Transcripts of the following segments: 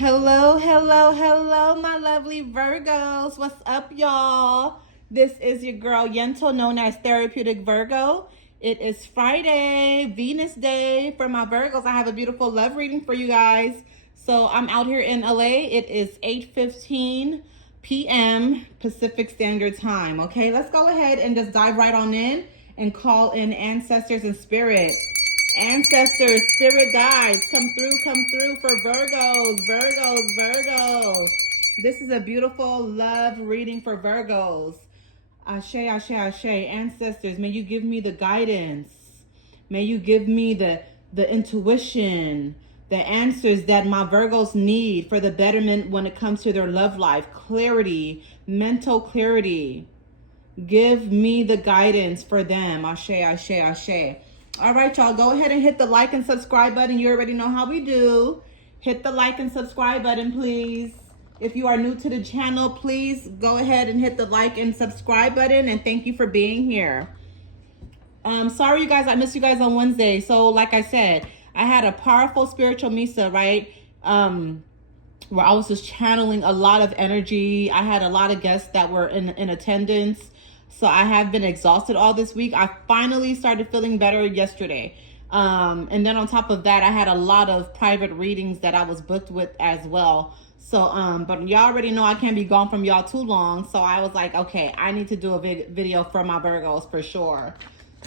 Hello, hello, hello, my lovely Virgos. What's up, y'all? This is your girl Yento, known as Therapeutic Virgo. It is Friday, Venus Day. For my Virgos, I have a beautiful love reading for you guys. So I'm out here in LA. It is 8:15 p.m. Pacific Standard Time. Okay, let's go ahead and just dive right on in and call in ancestors and spirit. Ancestors, spirit guides, come through for Virgos, Virgos, Virgos. This is a beautiful love reading for Virgos. Ashe, ashe, ashe. Ancestors, may you give me the guidance. May you give me the intuition, the answers that my Virgos need for the betterment when it comes to their love life. Clarity, mental clarity. Give me the guidance for them. Ashe, ashe, ashe. All right, y'all, go ahead and hit the like and subscribe button. You already know how we do. Hit the like and subscribe button, please. If you are new to the channel, please go ahead and hit the like and subscribe button. And thank you for being here. Sorry, you guys, I missed you guys on Wednesday. So like I said, I had a powerful spiritual misa, right? Where I was just channeling a lot of energy. I had a lot of guests that were in attendance. So I have been exhausted all this week. I finally started feeling better yesterday. And then on top of that, I had a lot of private readings that I was booked with as well. So, but y'all already know I can't be gone from y'all too long. So I was like, okay, I need to do a video for my Virgos for sure.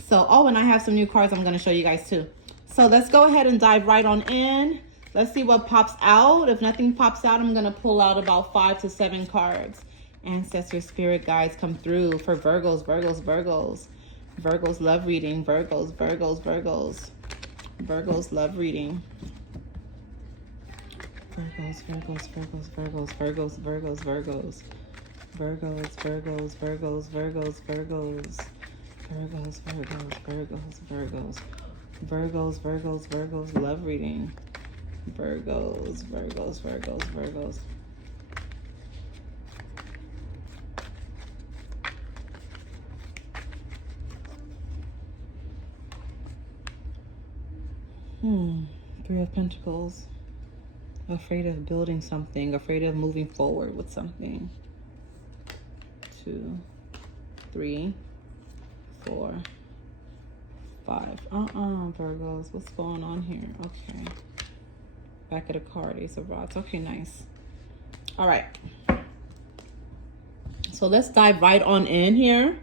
So, oh, and I have some new cards I'm going to show you guys too. So let's go ahead and dive right on in. Let's see what pops out. If nothing pops out, I'm going to pull out about 5 to 7 cards. Ancestor spirit guides, come through for Virgos, Virgos, Virgos. Virgos love reading. Virgos, Virgos, Virgos. Virgos love reading. Virgos, Virgos, Virgos, Virgos, Virgos, Virgos, Virgos. Virgos, Virgos, Virgos, Virgos, Virgos. Virgos, Virgos, Virgos, Virgos. Virgos, Virgos, Virgos love reading. Virgos, Virgos, Virgos, Virgos. Three of Pentacles. Afraid of building something. Afraid of moving forward with something. 2, 3, 4, 5. Virgos. What's going on here? Okay. Back of the card. Ace of Rods. Okay, nice. All right. So let's dive right on in here.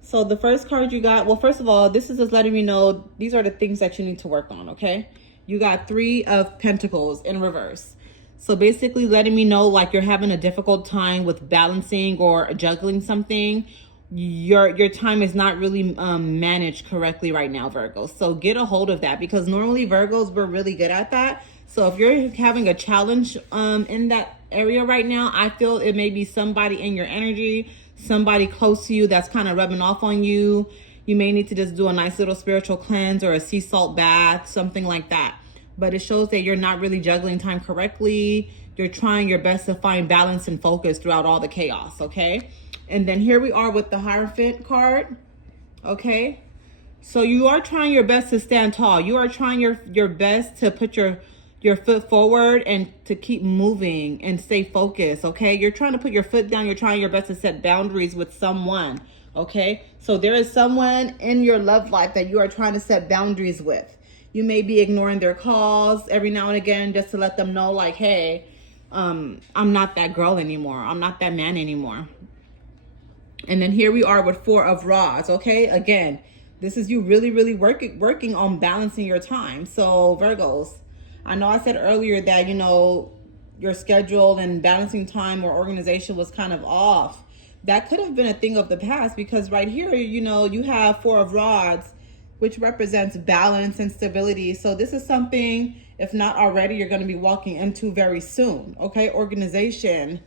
So the first card you got, well, first of all, this is just letting me know these are the things that you need to work on, okay? You got 3 of Pentacles in reverse. So basically letting me know like you're having a difficult time with balancing or juggling something. Your time is not really managed correctly right now, Virgos. So get a hold of that, because normally Virgos, we're really good at that. So if you're having a challenge in that area right now, I feel it may be somebody in your energy, somebody close to you that's kind of rubbing off on you. You may need to just do a nice little spiritual cleanse or a sea salt bath, something like that. But it shows that you're not really juggling time correctly. You're trying your best to find balance and focus throughout all the chaos, okay? And then here we are with the Hierophant card, okay? So you are trying your best to stand tall. You are trying your best to put your foot forward and to keep moving and stay focused, okay? You're trying to put your foot down. You're trying your best to set boundaries with someone, okay? So there is someone in your love life that you are trying to set boundaries with. You may be ignoring their calls every now and again just to let them know like, hey, I'm not that girl anymore. I'm not that man anymore. And then here we are with 4 of Rods, okay? Again, this is you really, really working on balancing your time. So Virgos, I know I said earlier that, you know, your schedule and balancing time or organization was kind of off. That could have been a thing of the past, because right here, you know, you have 4 of Rods, which represents balance and stability. So this is something, if not already, you're going to be walking into very soon, okay? Organization,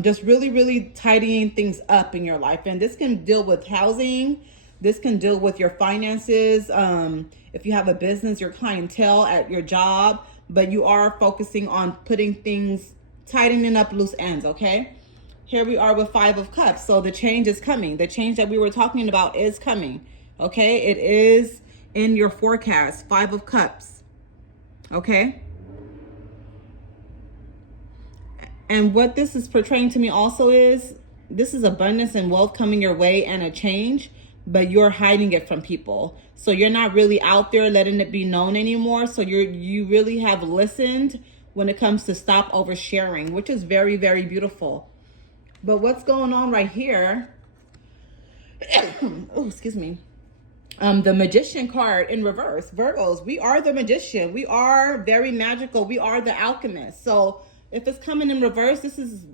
just really, really tidying things up in your life. And this can deal with housing. This can deal with your finances. If you have a business, your clientele at your job, but you are focusing on putting things, tightening up loose ends, okay? Here we are with 5 of Cups. So the change is coming. The change that we were talking about is coming, okay? It is in your forecast, 5 of Cups, okay? And what this is portraying to me also is this is abundance and wealth coming your way and a change, but you're hiding it from people. So you're not really out there letting it be known anymore. So you really have listened when it comes to stop oversharing, which is very, very beautiful. But what's going on right here? Oh, excuse me. The Magician card in reverse. Virgos, we are the magician. We are very magical. We are the alchemist. So if it's coming in reverse, this is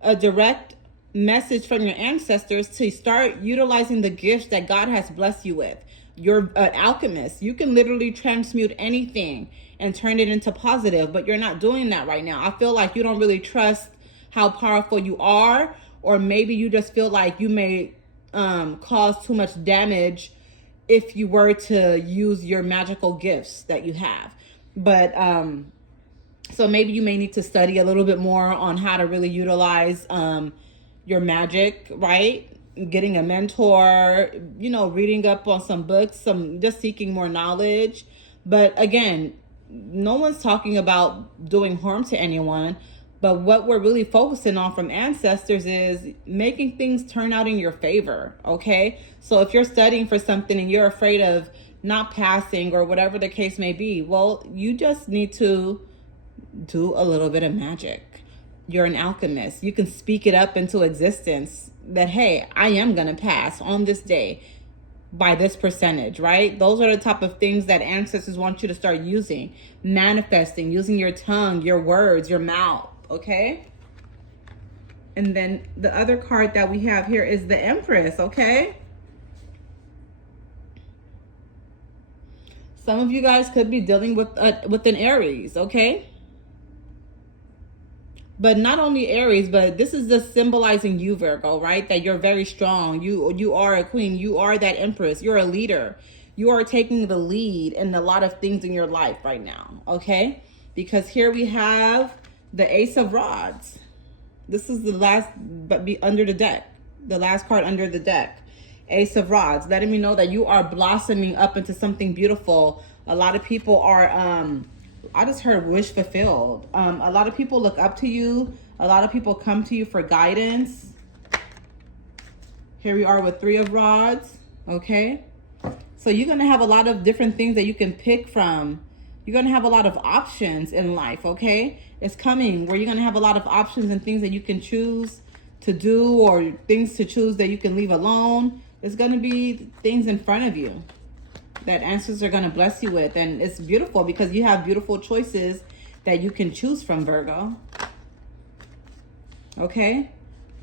a direct message from your ancestors to start utilizing the gifts that God has blessed you with. You're an alchemist. You can literally transmute anything and turn it into positive, but you're not doing that right now. I feel like you don't really trust how powerful you are, or maybe you just feel like you may cause too much damage if you were to use your magical gifts that you have. But so maybe you may need to study a little bit more on how to really utilize your magic, right? Getting a mentor, you know, reading up on some books, just seeking more knowledge. But again, no one's talking about doing harm to anyone. But what we're really focusing on from ancestors is making things turn out in your favor, okay? So if you're studying for something and you're afraid of not passing or whatever the case may be, well, you just need to do a little bit of magic. You're an alchemist. You can speak it up into existence that, hey, I am going to pass on this day by this percentage, right? Those are the type of things that ancestors want you to start using, manifesting, using your tongue, your words, your mouth. Okay, and then the other card that we have here is the Empress. Okay, some of you guys could be dealing with an Aries. Okay, but not only Aries, but this is just symbolizing you, Virgo, right? That you're very strong. You are a queen. You are that Empress. You're a leader. You are taking the lead in a lot of things in your life right now. Okay, because here we have the Ace of Rods. This is the last, but be under the deck. The last card under the deck. Ace of Rods, letting me know that you are blossoming up into something beautiful. A lot of people are, I just heard wish fulfilled. A lot of people look up to you. A lot of people come to you for guidance. Here we are with Three of Rods. Okay. So you're going to have a lot of different things that you can pick from. You're going to have a lot of options in life, okay? It's coming where you're going to have a lot of options and things that you can choose to do, or things to choose that you can leave alone. There's going to be things in front of you that ancestors are going to bless you with. And it's beautiful because you have beautiful choices that you can choose from, Virgo. Okay?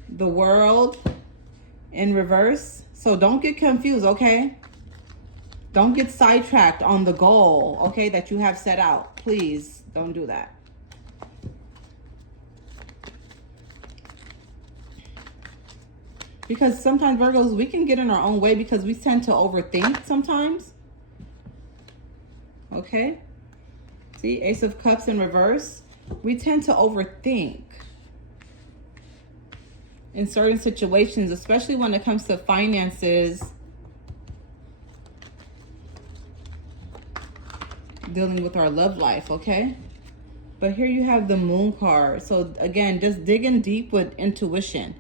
The World in reverse. So don't get confused, okay? Don't get sidetracked on the goal, okay, that you have set out. Please don't do that. Because sometimes, Virgos, we can get in our own way because we tend to overthink sometimes. Okay? See, Ace of Cups in reverse. We tend to overthink in certain situations, especially when it comes to finances, dealing with our love life, okay? But here you have the Moon card. So again, just digging deep with intuition.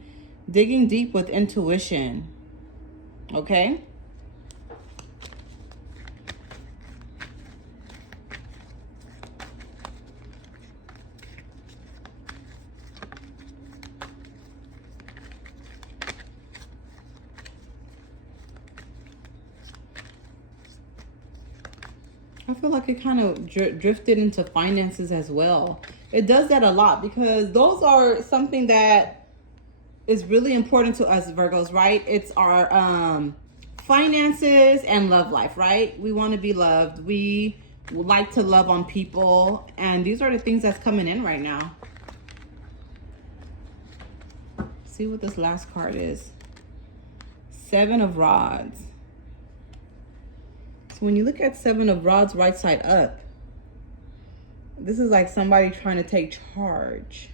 Digging deep with intuition, okay? I feel like it kind of drifted into finances as well. It does that a lot because those are something that is really important to us, Virgos, right? It's our finances and love life, right? We want to be loved. We like to love on people. And these are the things that's coming in right now. See what this last card is. Seven of Rods. So when you look at Seven of Rods right side up, this is like somebody trying to take charge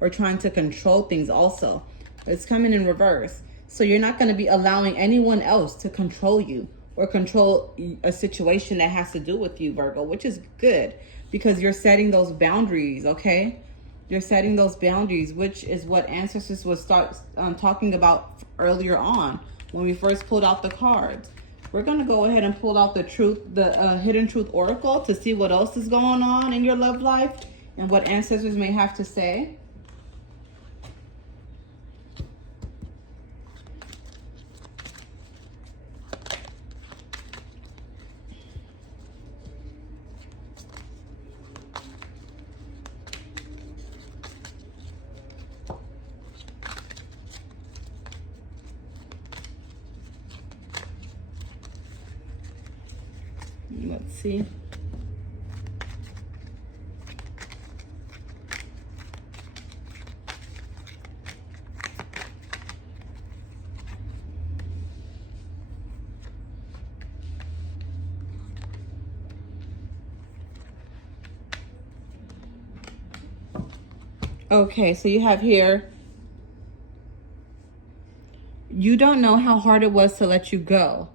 or trying to control things also. It's coming in reverse. So you're not going to be allowing anyone else to control you or control a situation that has to do with you, Virgo, which is good because you're setting those boundaries, okay? You're setting those boundaries, which is what ancestors was start talking about earlier on when we first pulled out the cards. We're going to go ahead and pull out the truth, the hidden truth oracle, to see what else is going on in your love life and what ancestors may have to say. Let's see. Okay, so you have here, you don't know how hard it was to let you go.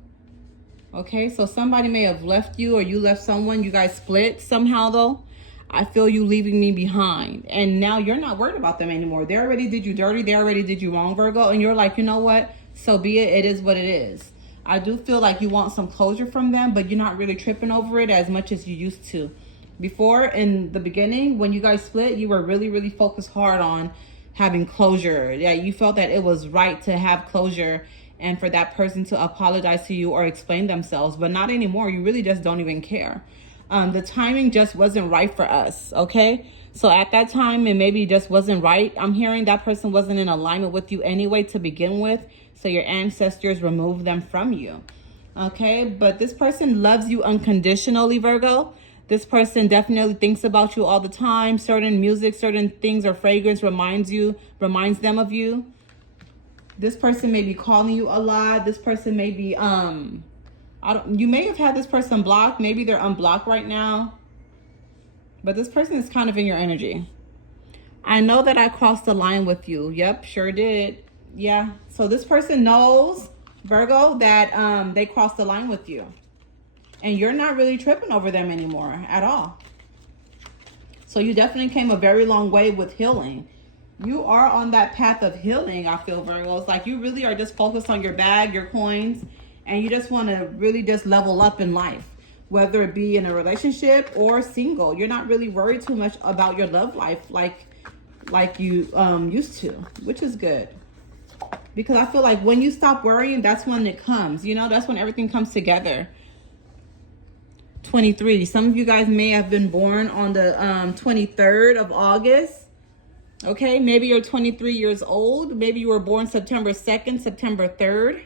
Okay, so somebody may have left you, or you left someone, you guys split somehow though. I feel you leaving me behind, and now you're not worried about them anymore. They already did you dirty, they already did you wrong, Virgo, and you're like, you know what, so be it, it is what it is. I do feel like you want some closure from them, but you're not really tripping over it as much as you used to. Before, in the beginning, when you guys split, you were really focused hard on having closure. Yeah, you felt that it was right to have closure and for that person to apologize to you or explain themselves, but not anymore. You really just don't even care. The timing just wasn't right for us, okay? So at that time, it maybe just wasn't right. I'm hearing that person wasn't in alignment with you anyway to begin with, so your ancestors removed them from you, okay? But this person loves you unconditionally, Virgo. This person definitely thinks about you all the time. Certain music, certain things or fragrance reminds them of you. This person may be calling you a lot. This person may be, you may have had this person blocked. Maybe they're unblocked right now. But this person is kind of in your energy. I know that I crossed the line with you. Yep, sure did. Yeah. So this person knows, Virgo, that they crossed the line with you. And you're not really tripping over them anymore at all. So you definitely came a very long way with healing. You are on that path of healing, I feel, Virgo. It's like you really are just focused on your bag, your coins, and you just want to really just level up in life, whether it be in a relationship or single. You're not really worried too much about your love life like you used to, which is good. Because I feel like when you stop worrying, that's when it comes. You know, that's when everything comes together. 23. Some of you guys may have been born on the 23rd of August. Okay, maybe you're 23 years old. Maybe you were born September 2nd, September 3rd.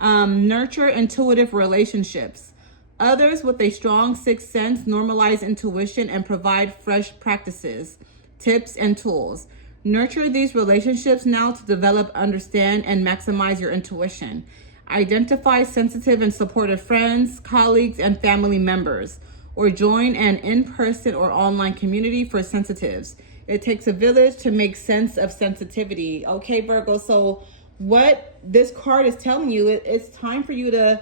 Nurture intuitive relationships. Others with a strong sixth sense normalize intuition and provide fresh practices, tips, and tools. Nurture these relationships now to develop, understand, and maximize your intuition. Identify sensitive and supportive friends, colleagues, and family members, or join an in-person or online community for sensitives. It takes a village to make sense of sensitivity. Okay, Virgo, so what this card is telling you, it's time for you to,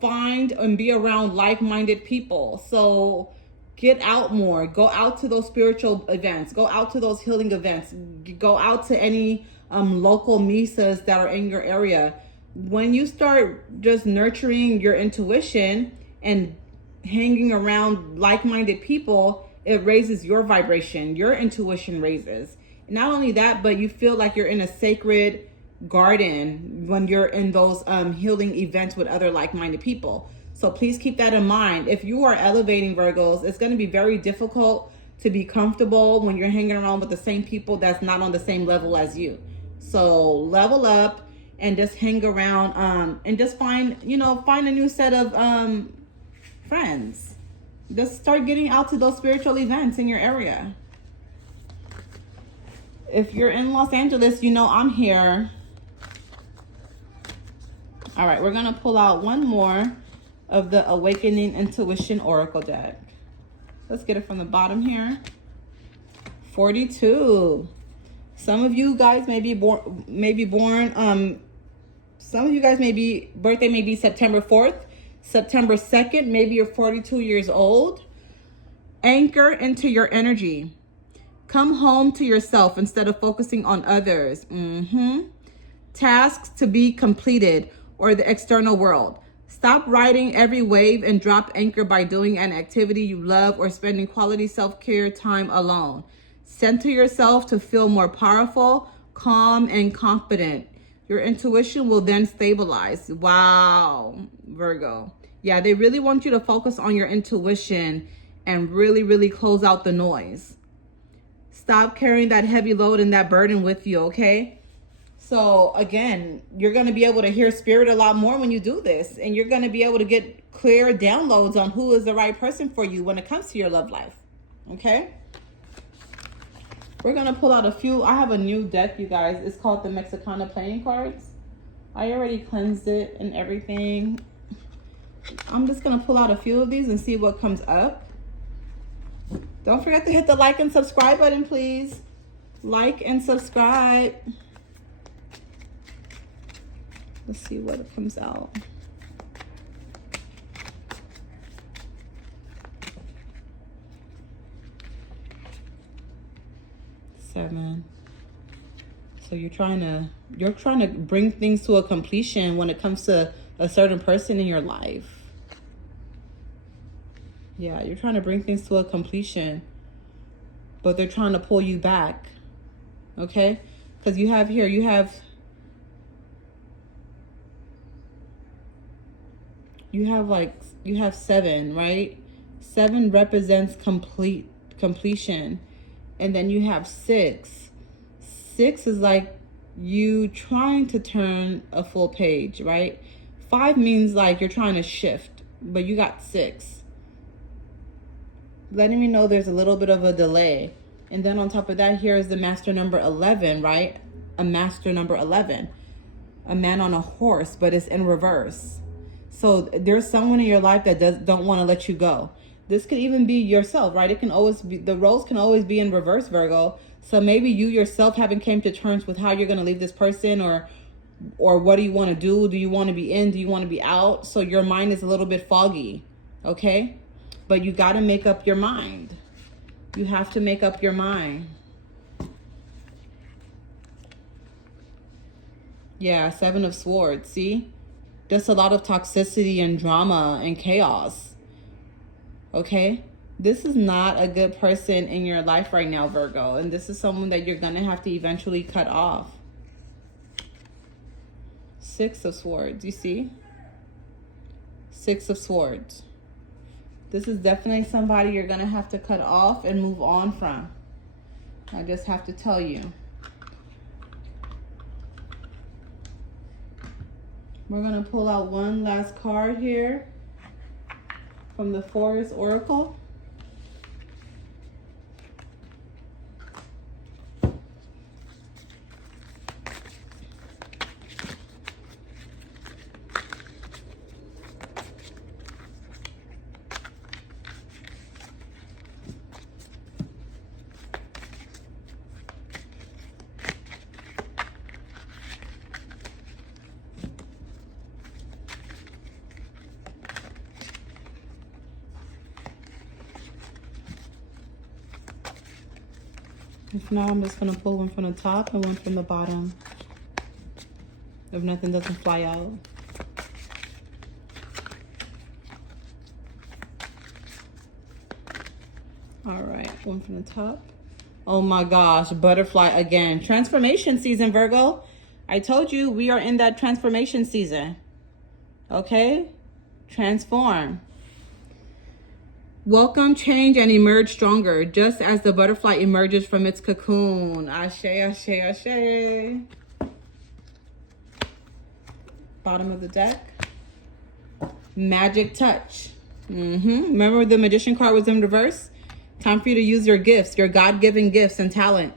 find and be around like-minded people. So get out more. Go out to those spiritual events. Go out to those healing events. Go out to any local misas that are in your area. When you start just nurturing your intuition and hanging around like-minded people, it raises your vibration. Your intuition raises. Not only that, but you feel like you're in a sacred garden when you're in those healing events with other like-minded people. So please keep that in mind. If you are elevating, Virgos, it's going to be very difficult to be comfortable when you're hanging around with the same people that's not on the same level as you. So level up and just hang around and just find a new set of friends. Just start getting out to those spiritual events in your area. If you're in Los Angeles, I'm here. All right, we're going to pull out one more of the Awakening Intuition Oracle deck. Let's get it from the bottom here. 42. Some of you guys may be born, some of you guys birthday may be September 4th, September 2nd, maybe you're 42 years old. Anchor into your energy. Come home to yourself instead of focusing on others. Tasks to be completed or the external world. Stop riding every wave and drop anchor by doing an activity you love or spending quality self-care time alone. Center yourself to feel more powerful, calm, and confident. Your intuition will then stabilize. Wow, Virgo. Yeah, they really want you to focus on your intuition and really, really close out the noise. Stop carrying that heavy load and that burden with you, okay? So again, you're going to be able to hear spirit a lot more when you do this. And you're going to be able to get clear downloads on who is the right person for you when it comes to your love life, okay? We're going to pull out a few. I have a new deck, you guys. It's called the Mexicana Playing Cards. I already cleansed it and everything. I'm just going to pull out a few of these and see what comes up. Don't forget to hit the like and subscribe button, please. Like and subscribe. Let's see what comes out. Seven. So you're trying to bring things to a completion when it comes to a certain person in your life. Yeah, you're trying to bring things to a completion, but they're trying to pull you back. Okay? Because you have here, you have seven, right? Seven represents completion. And then you have six. Six is like you trying to turn a full page, right? Five means like you're trying to shift, but you got six. Letting me know there's a little bit of a delay. And then on top of that, here is the master number 11, right? A master number 11. A man on a horse, but it's in reverse. So there's someone in your life that don't want to let you go. This could even be yourself, right? It can always be, the roles can always be in reverse, Virgo. So maybe you yourself haven't came to terms with how you're going to leave this person, or what do you want to do? Do you want to be in? Do you want to be out? So your mind is a little bit foggy, okay? But you got to make up your mind. You have to make up your mind. Yeah, Seven of Swords, see? Just a lot of toxicity and drama and chaos. Okay? This is not a good person in your life right now, Virgo. And this is someone that you're going to have to eventually cut off. Six of Swords, you see? Six of Swords. This is definitely somebody you're going to have to cut off and move on from. I just have to tell you. We're going to pull out one last card here from the Forest Oracle. If not, I'm just going to pull one from the top and one from the bottom. If nothing doesn't fly out. All right, one from the top. Oh my gosh, butterfly again. Transformation season, Virgo. I told you we are in that transformation season. Okay? Transform. Welcome, change, and emerge stronger, just as the butterfly emerges from its cocoon. Ashe, ashe, ashe. Bottom of the deck. Magic touch. Remember the magician card was in reverse? Time for you to use your gifts, your God-given gifts and talent.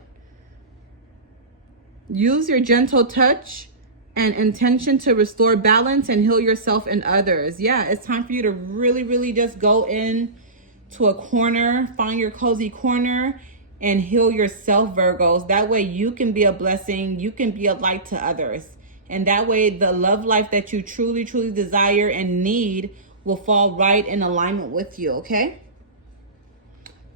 Use your gentle touch and intention to restore balance and heal yourself and others. Yeah, it's time for you to really, really just go in to a corner, find your cozy corner, and heal yourself, Virgos. That way you can be a blessing, you can be a light to others. And that way the love life that you truly, truly desire and need will fall right in alignment with you, okay?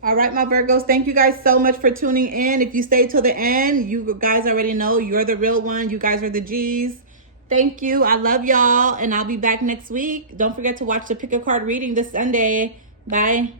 All right, my Virgos, thank you guys so much for tuning in. If you stay till the end, you guys already know you're the real one. You guys are the G's. Thank you. I love y'all, and I'll be back next week. Don't forget to watch the Pick a Card reading this Sunday. Bye.